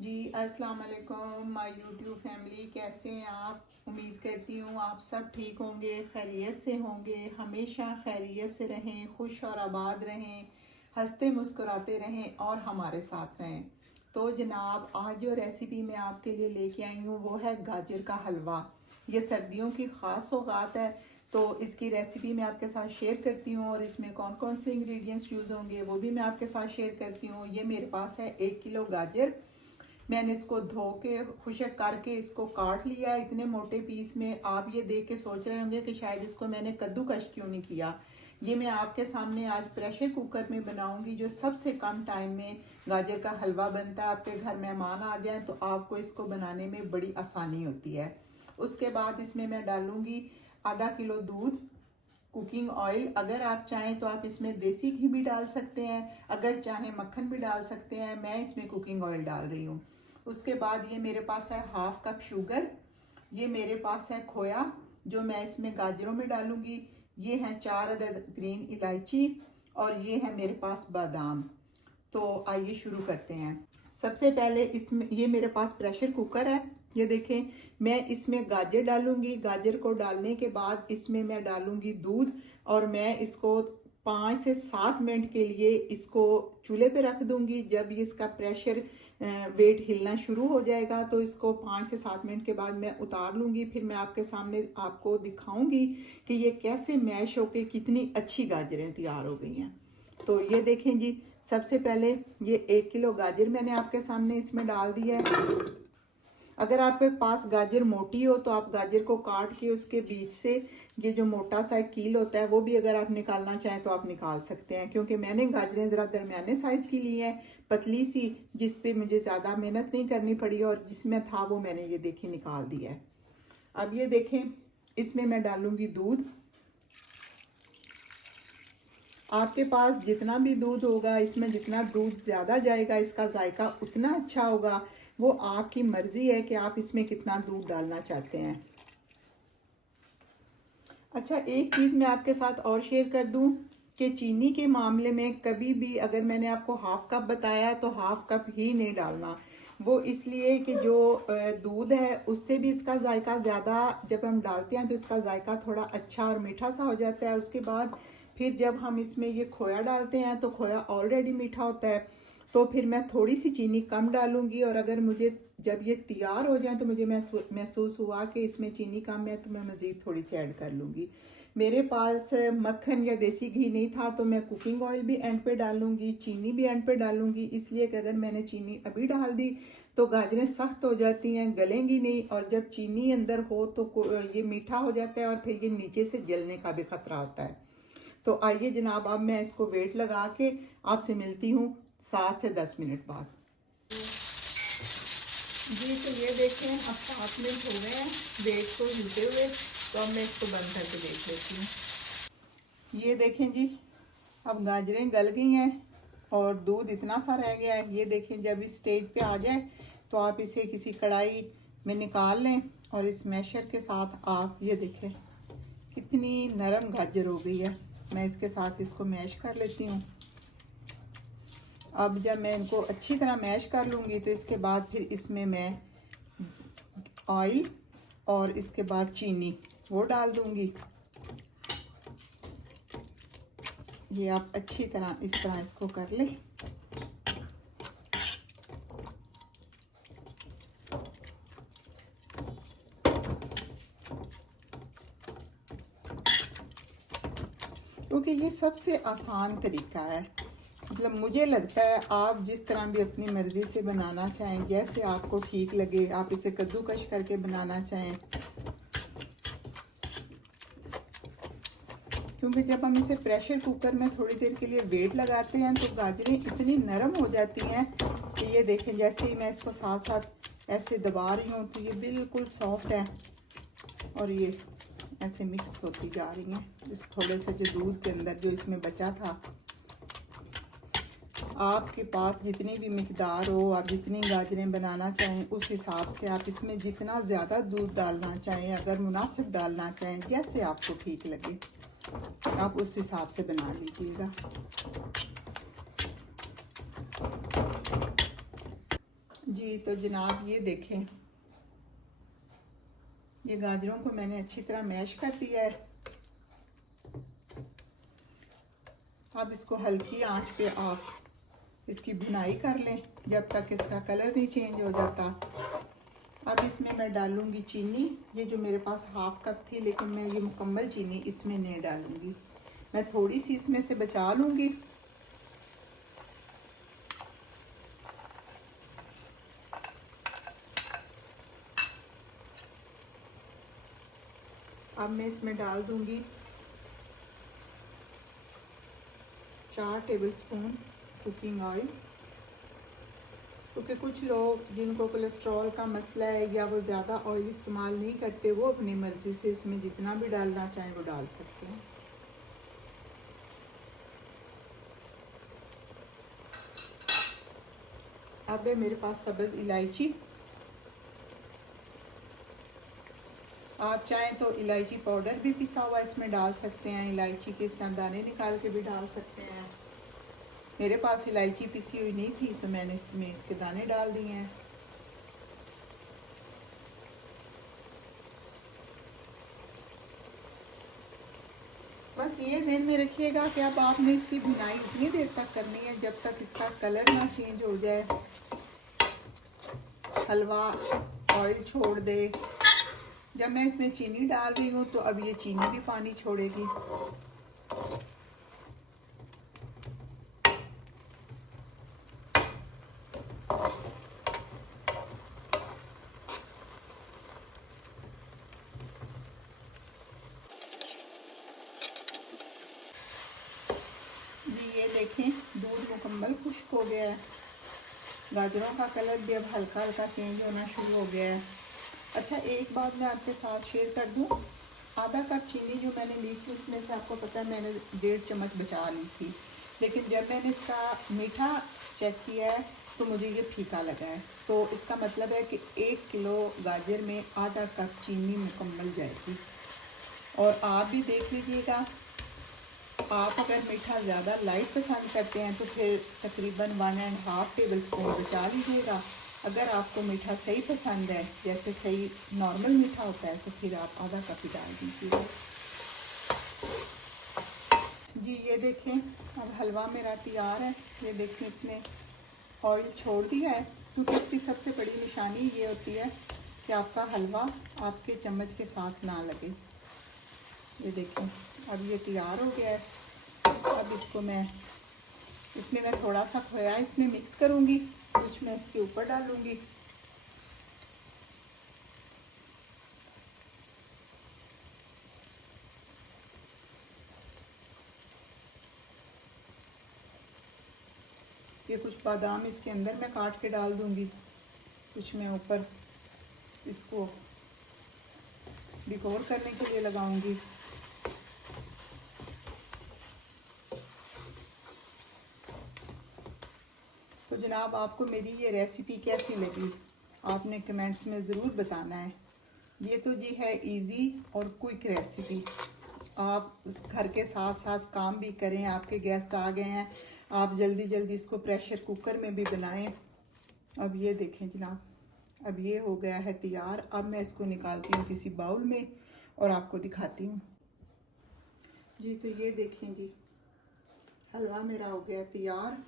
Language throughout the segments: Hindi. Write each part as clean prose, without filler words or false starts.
जी अस्सलाम वालेकुम माय यूट्यूब फैमिली, कैसे हैं आप। उम्मीद करती हूँ आप सब ठीक होंगे, खैरियत से होंगे, हमेशा खैरियत से रहें, खुश और आबाद रहें, हंसते मुस्कुराते रहें और हमारे साथ रहें। तो जनाब, आज जो रेसिपी मैं आपके लिए लेके आई हूँ वो है गाजर का हलवा। ये सर्दियों की ख़ास सौगात है, तो इसकी रेसिपी मैं आपके साथ शेयर करती हूँ और इसमें कौन कौन से इंग्रेडिएंट्स यूज़ होंगे वो भी मैं आपके साथ शेयर करती हूँ। ये मेरे पास है 1 किलो गाजर। मैंने इसको धो के खुशक करके इसको काट लिया इतने मोटे पीस में। आप ये देख के सोच रहे होंगे कि शायद इसको मैंने कद्दूकश क्यों नहीं किया। ये मैं आपके सामने आज प्रेशर कुकर में बनाऊंगी, जो सबसे कम टाइम में गाजर का हलवा बनता है। आपके घर मेहमान आ जाएं तो आपको इसको बनाने में बड़ी आसानी होती है। उसके बाद इसमें मैं डालूंगी आधा किलो दूध, कुकिंग ऑयल। अगर आप चाहें तो आप इसमें देसी घी भी डाल सकते हैं, अगर चाहें मक्खन भी डाल सकते हैं। मैं इसमें कुकिंग ऑयल डाल रही हूँ। उसके बाद ये मेरे पास है 1/2 कप शुगर। ये मेरे पास है खोया जो मैं इसमें गाजरों में डालूंगी। ये हैं 4 अदद ग्रीन इलायची और ये है मेरे पास बादाम। तो आइए शुरू करते हैं। सबसे पहले इसमें ये मेरे पास प्रेशर कुकर है। ये देखें, मैं इसमें गाजर डालूंगी। गाजर को डालने के बाद इसमें मैं डालूंगी दूध और मैं इसको 5 से 7 मिनट के लिए इसको चूल्हे पे रख दूंगी। जब ये इसका प्रेशर वेट हिलना शुरू हो जाएगा तो इसको 5 से 7 मिनट के बाद मैं उतार लूँगी। फिर मैं आपके सामने आपको दिखाऊंगी कि ये कैसे मैश होके कितनी अच्छी गाजरें तैयार हो गई हैं। तो ये देखें जी, सबसे पहले ये 1 किलो गाजर मैंने आपके सामने इसमें डाल दिया है। अगर आपके पास गाजर मोटी हो तो आप गाजर को काट के उसके बीच से ये जो मोटा सा कील होता है वो भी अगर आप निकालना चाहें तो आप निकाल सकते हैं, क्योंकि मैंने गाजरें ज़रा दरमियाने साइज़ की ली हैं, पतली सी, जिस पे मुझे ज़्यादा मेहनत नहीं करनी पड़ी और जिसमें था वो मैंने ये देखिए निकाल दिया है। अब ये देखें, इसमें मैं डालूंगी दूध। आपके पास जितना भी दूध होगा, इसमें जितना दूध ज़्यादा जाएगा इसका जायका उतना अच्छा होगा। वो आपकी मर्ज़ी है कि आप इसमें कितना दूध डालना चाहते हैं। अच्छा, एक चीज़ मैं आपके साथ और शेयर कर दूं कि चीनी के मामले में कभी भी अगर मैंने आपको 1/2 कप बताया तो 1/2 कप ही नहीं डालना। वो इसलिए कि जो दूध है उससे भी इसका जायका ज़्यादा, जब हम डालते हैं तो इसका जायका थोड़ा अच्छा और मीठा सा हो जाता है। उसके बाद फिर जब हम इसमें ये खोया डालते हैं तो खोया ऑलरेडी मीठा होता है, तो फिर मैं थोड़ी सी चीनी कम डालूंगी। और अगर मुझे जब ये तैयार हो जाए तो मुझे महसूस हुआ कि इसमें चीनी कम है तो मैं मज़ीद थोड़ी सी ऐड कर लूँगी। मेरे पास मक्खन या देसी घी नहीं था तो मैं कुकिंग ऑयल भी एंड पे डालूँगी, चीनी भी एंड पे डालूँगी, इसलिए कि अगर मैंने चीनी अभी डाल दी तो गाजरें सख्त हो जाती हैं, गलेंगी नहीं, और जब चीनी अंदर हो तो ये मीठा हो जाता है और फिर ये नीचे से जलने का भी ख़तरा होता है। तो आइए जनाब, अब मैं इसको वेट लगा के आपसे मिलती हूँ 7 से 10 मिनट बाद। जी तो ये देखें, अब 7 मिनट हो गए हैं वेट को हिलते हुए, तो अब मैं इसको बंद करके देख लेती हूँ। ये देखें जी, अब गाजरें गल गई हैं और दूध इतना सा रह गया है। ये देखें, जब इस स्टेज पे आ जाए तो आप इसे किसी कढ़ाई में निकाल लें और इस मैशर के साथ आप ये देखें कितनी नरम गाजर हो गई है। मैं इसके साथ इसको मैश कर लेती हूँ। अब जब मैं इनको अच्छी तरह मैश कर लूँगी तो इसके बाद फिर इसमें मैं ऑयल और इसके बाद चीनी वो डाल दूँगी। ये आप अच्छी तरह इस तरह इसको कर लें। क्योंकि ये सबसे आसान तरीका है। मतलब मुझे लगता है आप जिस तरह भी अपनी मर्ज़ी से बनाना चाहें, जैसे आपको ठीक लगे, आप इसे कद्दूकश करके बनाना चाहें, क्योंकि जब हम इसे प्रेशर कुकर में थोड़ी देर के लिए वेट लगाते हैं तो गाजरें इतनी नरम हो जाती हैं कि ये देखें, जैसे ही मैं इसको साथ साथ ऐसे दबा रही हूँ तो ये बिल्कुल सॉफ्ट है और ये ऐसे मिक्स होती जा रही हैं इस थोड़े से जो दूध के अंदर जो इसमें बचा था। आपके पास जितनी भी मिकदार हो, आप जितनी गाजरें बनाना चाहें उस हिसाब से आप इसमें जितना ज़्यादा दूध डालना चाहें, अगर मुनासिब डालना चाहें, जैसे आपको ठीक लगे आप उस हिसाब से बना लीजिएगा। जी तो जनाब ये देखें, ये गाजरों को मैंने अच्छी तरह मैश कर दिया है। अब इसको हल्की आंच पे आप इसकी भुनाई कर लें जब तक इसका कलर नहीं चेंज हो जाता। अब इसमें मैं डालूंगी चीनी। ये जो मेरे पास हाफ कप थी, लेकिन मैं ये मुकम्मल चीनी इसमें नहीं डालूंगी, मैं थोड़ी सी इसमें से बचा लूंगी। अब मैं इसमें डाल दूंगी 4 टेबलस्पून कुकिंग ऑयल, क्योंकि कुछ लोग जिनको कोलेस्ट्रॉल का मसला है या वो ज़्यादा ऑयल इस्तेमाल नहीं करते, वो अपनी मर्ज़ी से इसमें जितना भी डालना चाहें वो डाल सकते हैं। अब है मेरे पास सब्ज़ इलायची। आप चाहें तो इलायची पाउडर भी पिसा हुआ इसमें डाल सकते हैं, इलायची के इस तरह दाने निकाल के भी डाल सकते हैं। मेरे पास इलायची पिसी हुई नहीं थी तो मैंने इसमें इसके दाने डाल दिए हैं। बस ये ध्यान में रखिएगा कि अब आपने इसकी भुनाई इतनी देर तक करनी है जब तक इसका कलर ना चेंज हो जाए, हलवा ऑयल छोड़ दे। जब मैं इसमें चीनी डाल रही हूँ तो अब ये चीनी भी पानी छोड़ेगी। जी ये देखें, दूध मुकम्मल खुश्क हो गया है, गाजरों का कलर भी अब हल्का हल्का चेंज होना शुरू हो गया है। अच्छा एक बात मैं आपके साथ शेयर कर दूं, आधा कप चीनी जो मैंने ली थी उसमें से आपको पता है मैंने 1.5 चम्मच बचा ली थी, लेकिन जब मैंने इसका मीठा चेक किया है तो मुझे ये फीका लगा है। तो इसका मतलब है कि 1 किलो गाजर में आधा कप चीनी मुकम्मल जाएगी। और आप भी देख लीजिएगा, आप अगर मीठा ज़्यादा लाइट पसंद करते हैं तो फिर तकरीबन 1.5 टेबल स्पून बचा लीजिएगा। अगर आपको मीठा सही पसंद है, जैसे सही नॉर्मल मीठा होता है, तो फिर आप आधा कप ही डाल दीजिएगा। जी ये देखें, अब हलवा मेरा तैयार है। ये देखें इसने ऑयल छोड़ दिया है, क्योंकि इसकी सबसे बड़ी निशानी ये होती है कि आपका हलवा आपके चम्मच के साथ ना लगे। ये देखें अब ये तैयार हो गया है। अब इसको इसमें मैं थोड़ा सा खोया इसमें मिक्स करूँगी, कुछ मैं इसके ऊपर डालूँगी। ये कुछ बादाम इसके अंदर मैं काट के डाल दूँगी, कुछ मैं ऊपर इसको डेकोर करने के लिए लगाऊंगी। तो जनाब आपको मेरी ये रेसिपी कैसी लगी आपने कमेंट्स में ज़रूर बताना है। ये तो जी है इजी और क्विक रेसिपी, आप घर के साथ साथ काम भी करें। आपके गेस्ट आ गए हैं, आप जल्दी जल्दी इसको प्रेशर कुकर में भी बनाएं। अब ये देखें जनाब, अब ये हो गया है तैयार। अब मैं इसको निकालती हूँ किसी बाउल में और आपको दिखाती हूँ। जी तो ये देखें जी, हलवा मेरा हो गया तैयार।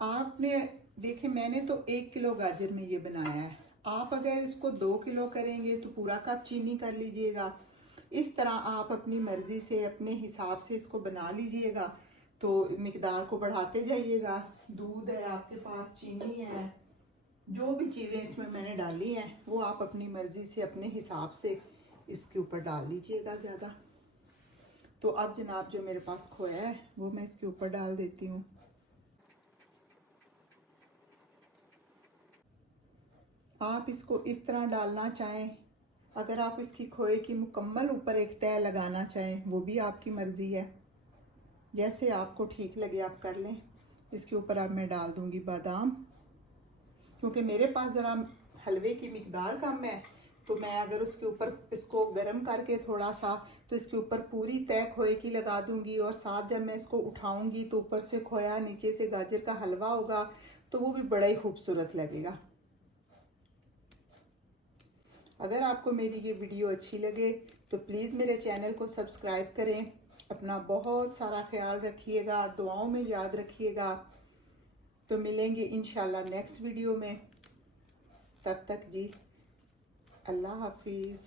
आपने देखे, मैंने तो 1 किलो गाजर में ये बनाया है। आप अगर इसको 2 किलो करेंगे तो पूरा कप चीनी कर लीजिएगा। इस तरह आप अपनी मर्ज़ी से अपने हिसाब से इसको बना लीजिएगा, तो मिकदार को बढ़ाते जाइएगा। दूध है आपके पास, चीनी है, जो भी चीज़ें इसमें मैंने डाली हैं वो आप अपनी मर्ज़ी से अपने हिसाब से इसके ऊपर डाल लीजिएगा ज़्यादा। तो अब जनाब जो मेरे पास खोया है वो मैं इसके ऊपर डाल देती हूँ। आप इसको इस तरह डालना चाहें, अगर आप इसकी खोए की मुकम्मल ऊपर एक तय लगाना चाहें वो भी आपकी मर्ज़ी है, जैसे आपको ठीक लगे आप कर लें। इसके ऊपर अब मैं डाल दूंगी बादाम, क्योंकि मेरे पास ज़रा हलवे की मिकदार कम है, तो मैं अगर उसके ऊपर इसको गर्म करके थोड़ा सा, तो इसके ऊपर पूरी तय खोए की लगा दूंगी, और साथ जब मैं इसको उठाऊंगी तो ऊपर से खोया नीचे से गाजर का हलवा होगा, तो वो भी बड़ा ही खूबसूरत लगेगा। अगर आपको मेरी ये वीडियो अच्छी लगे तो प्लीज़ मेरे चैनल को सब्सक्राइब करें। अपना बहुत सारा ख्याल रखिएगा, दुआओं में याद रखिएगा। तो मिलेंगे इंशाल्लाह नेक्स्ट वीडियो में। तब तक जी अल्लाह हाफिज़।